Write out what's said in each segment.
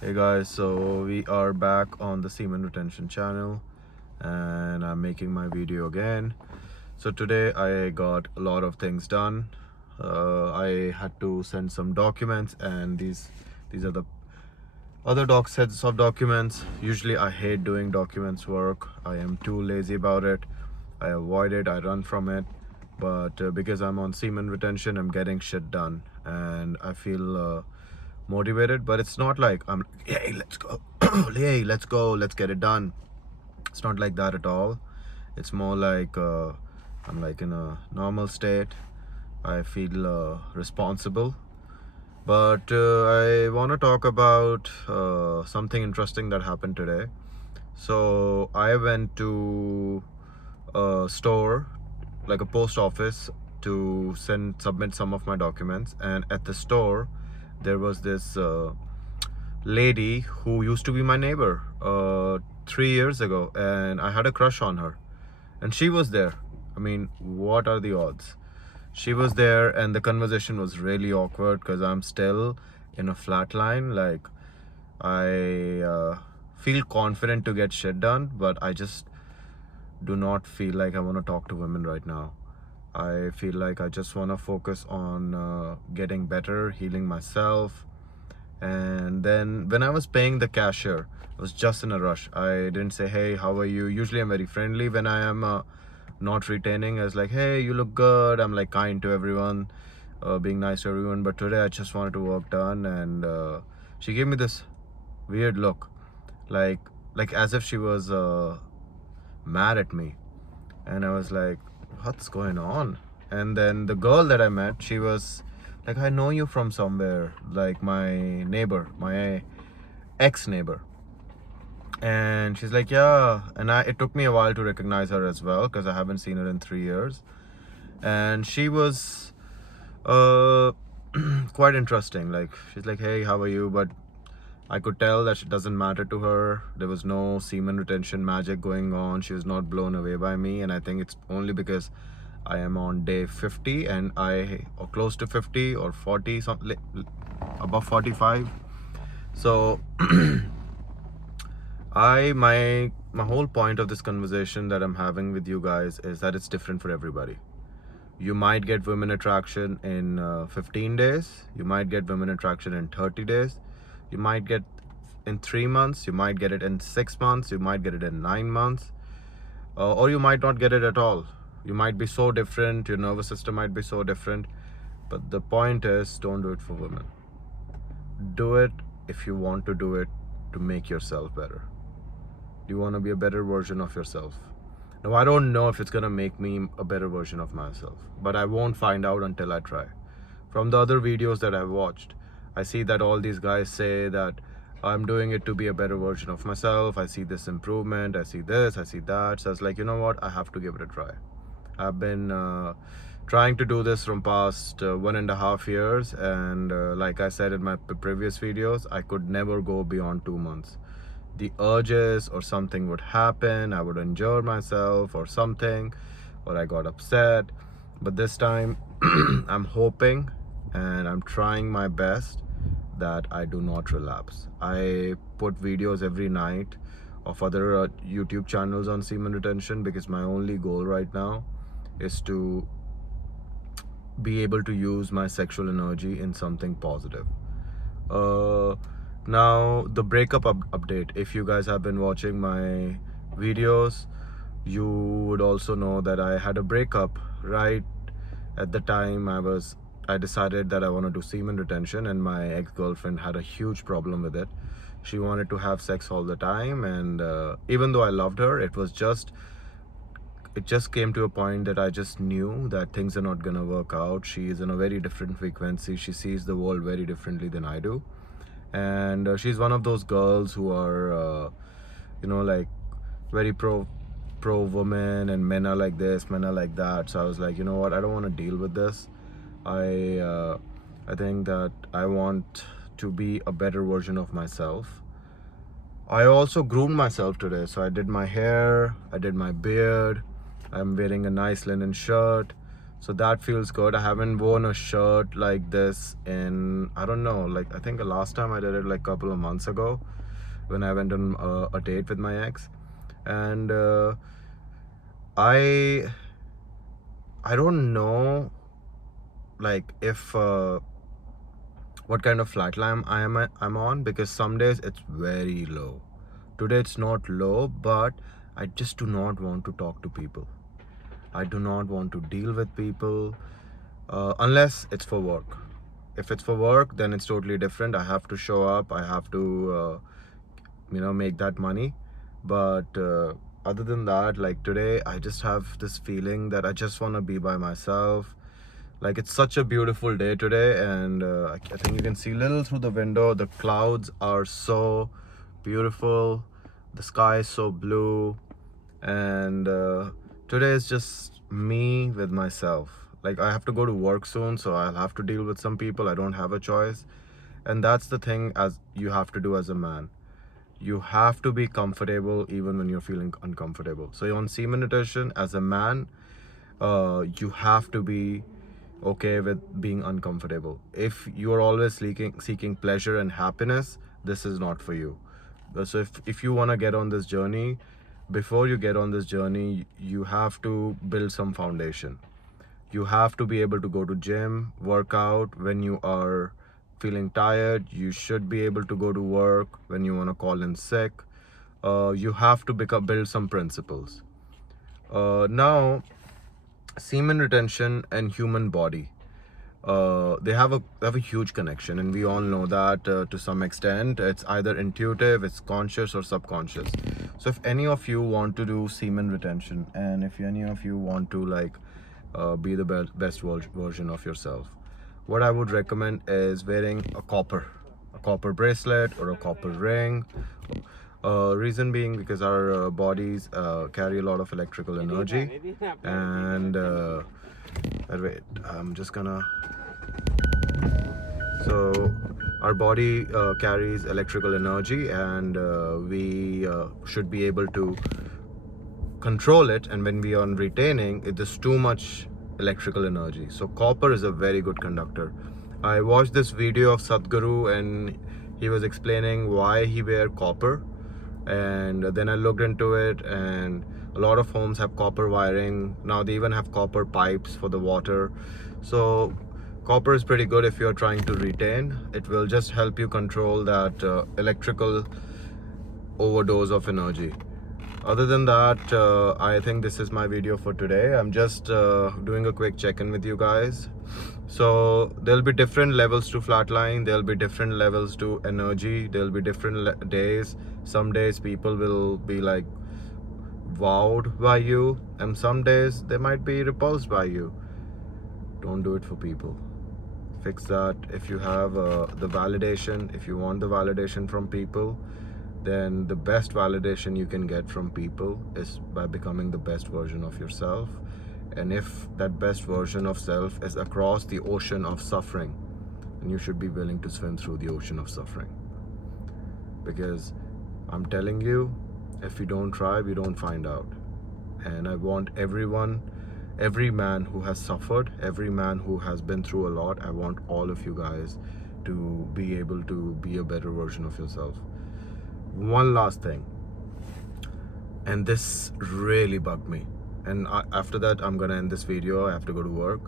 Hey guys, so we are back on the Semen Retention channel and I'm making my video again. So today I got a lot of things done. I had to send some documents and these are the other sets of documents. Usually I hate doing documents work. I am too lazy about it. I avoid it, I run from it. But because I'm on Semen Retention, I'm getting shit done and I feel motivated, but it's not like I'm hey, let's go. Hey, let's go, let's get it done. It's not like that at all. It's more like I'm like in a normal state. I feel responsible, but I want to talk about something interesting that happened today. So I went to a store, like a post office, to submit some of my documents, and at the store there was this lady who used to be my neighbor 3 years ago, and I had a crush on her, and she was there. I mean, what are the odds? She was there, and the conversation was really awkward because I'm still in a flat line. Like, I feel confident to get shit done, but I just do not feel like I want to talk to women right now. I feel like I just want to focus on getting better, healing myself. And then when I was paying the cashier, I was just in a rush. I didn't say, hey, how are you? Usually I'm very friendly when I am not retaining. I was like, hey, you look good. I'm like kind to everyone, being nice to everyone. But today I just wanted to work done. And she gave me this weird look, like as if she was mad at me. And I was like, what's going on? And then the girl that I met, she was like, I know you from somewhere, like my neighbor, my ex neighbor. And she's like, yeah. And it took me a while to recognize her as well because I haven't seen her in 3 years. And she was uh quite interesting. Like, she's like, hey, how are you? But I could tell that it doesn't matter to her. There was no semen retention magic going on. She was not blown away by me. And I think it's only because I am on day 50 and or close to 50 or 40, something above 45. So my whole point of this conversation that I'm having with you guys is that it's different for everybody. You might get women attraction in 15 days. You might get women attraction in 30 days. You might get in 3 months. You might get it in 6 months. You might get it in 9 months. Or you might not get it at all. You might be so different. Your nervous system might be so different. But the point is, don't do it for women. Do it if you want to do it to make yourself better. Do you want to be a better version of yourself? Now, I don't know if it's going to make me a better version of myself, but I won't find out until I try. From the other videos that I've watched, I see that all these guys say that I'm doing it to be a better version of myself. I see this improvement. I see this. I see that. So I was like, you know what? I have to give it a try. I've been trying to do this from past 1.5 years, and like I said in my previous videos, I could never go beyond 2 months. The urges or something would happen, I would injure myself or something, or I got upset. But this time I'm hoping and I'm trying my best that I do not relapse. I put videos every night of other YouTube channels on semen retention because my only goal right now is to be able to use my sexual energy in something positive. Uh, Now, the breakup update. If you guys have been watching my videos, you would also know that I had a breakup right at the time I decided that I want to do semen retention, and my ex-girlfriend had a huge problem with it. She wanted to have sex all the time, and even though I loved her, it just came to a point that I just knew that things are not gonna work out. She is in a very different frequency. She sees the world very differently than I do, and she's one of those girls who are like very pro woman, and men are like this, men are like that. So I was like, you know what, I don't want to deal with this. I think that I want to be a better version of myself. I also groomed myself today, so I did my hair, I did my beard, I'm wearing a nice linen shirt. So that feels good. I haven't worn a shirt like this in, I don't know, like I think the last time I did it like a couple of months ago when I went on a date with my ex. And I don't know like if what kind of flat line I'm on, because some days it's very low. Today it's not low, but I just do not want to talk to people. I do not want to deal with people unless it's for work. If it's for work, then it's totally different. I have to show up. I have to make that money. But other than that, like today, I just have this feeling that I just want to be by myself. Like it's such a beautiful day today, and I think you can see little through the window. The clouds are so beautiful. The sky is so blue, and today is just me with myself. Like I have to go to work soon, so I'll have to deal with some people. I don't have a choice, and that's the thing as you have to do as a man. You have to be comfortable even when you're feeling uncomfortable. So on Semen Nutrition, as a man, you have to be okay with being uncomfortable. If you're always seeking pleasure and happiness, this is not for you. So if you want to get on this journey, before you get on this journey, you have to build some foundation. You have to be able to go to gym, work out when you are feeling tired. You should be able to go to work when you want to call in sick. You have to build some principles. Now, semen retention and human body, they have a huge connection, and we all know that to some extent. It's either intuitive, it's conscious, or subconscious. So if any of you want to do semen retention, and if any of you want to be the best version of yourself, what I would recommend is wearing a copper bracelet or a copper ring. Reason being because our bodies carry a lot of electrical energy, and wait, I'm just gonna. So our body carries electrical energy, and we should be able to control it. And when we are retaining it, there's too much electrical energy. So copper is a very good conductor. I watched this video of Sadhguru, and he was explaining why he wear copper, and then I looked into it, and a lot of homes have copper wiring now. They even have copper pipes for the water. So copper is pretty good if you're trying to retain. It will just help you control that electrical overdose of energy. Other than that, I think this is my video for today. I'm just doing a quick check-in with you guys. So there'll be different levels to flatline. There'll be different levels to energy. There'll be different days. Some days people will be like wowed by you, and some days they might be repulsed by you. Don't do it for people. Fix that. If you have the validation, if you want the validation from people, then the best validation you can get from people is by becoming the best version of yourself. And if that best version of self is across the ocean of suffering, then you should be willing to swim through the ocean of suffering. Because I'm telling you, if you don't try, we don't find out. And I want everyone, every man who has suffered, every man who has been through a lot, I want all of you guys to be able to be a better version of yourself. One last thing, and this really bugged me, and after that I'm gonna end this video. I have to go to work.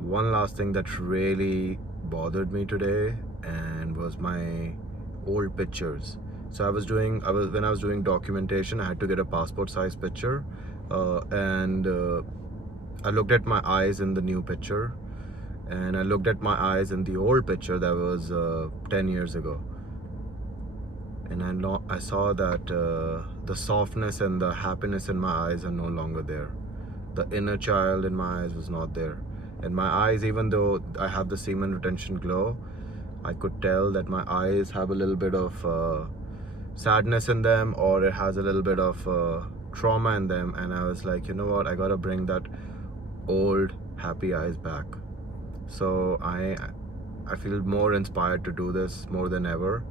One last thing that really bothered me today and was my old pictures. So when I was doing documentation, I had to get a passport size picture, and I looked at my eyes in the new picture, and I looked at my eyes in the old picture that was 10 years ago. And I saw that the softness and the happiness in my eyes are no longer there. The inner child in my eyes was not there. And my eyes, even though I have the semen retention glow, I could tell that my eyes have a little bit of sadness in them, or it has a little bit of trauma in them. And I was like, you know what, I gotta bring that old happy eyes back. So I feel more inspired to do this more than ever.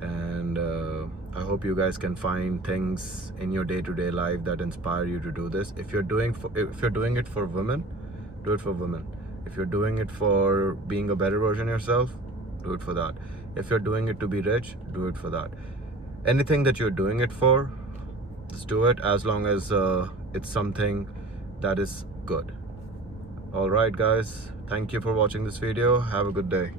And I hope you guys can find things in your day-to-day life that inspire you to do this. If you're doing it for women, do it for women. If you're doing it for being a better version of yourself, do it for that. If you're doing it to be rich, do it for that. Anything that you're doing it for, just do it, as long as it's something that is good. All right, guys, thank you for watching this video. Have a good day.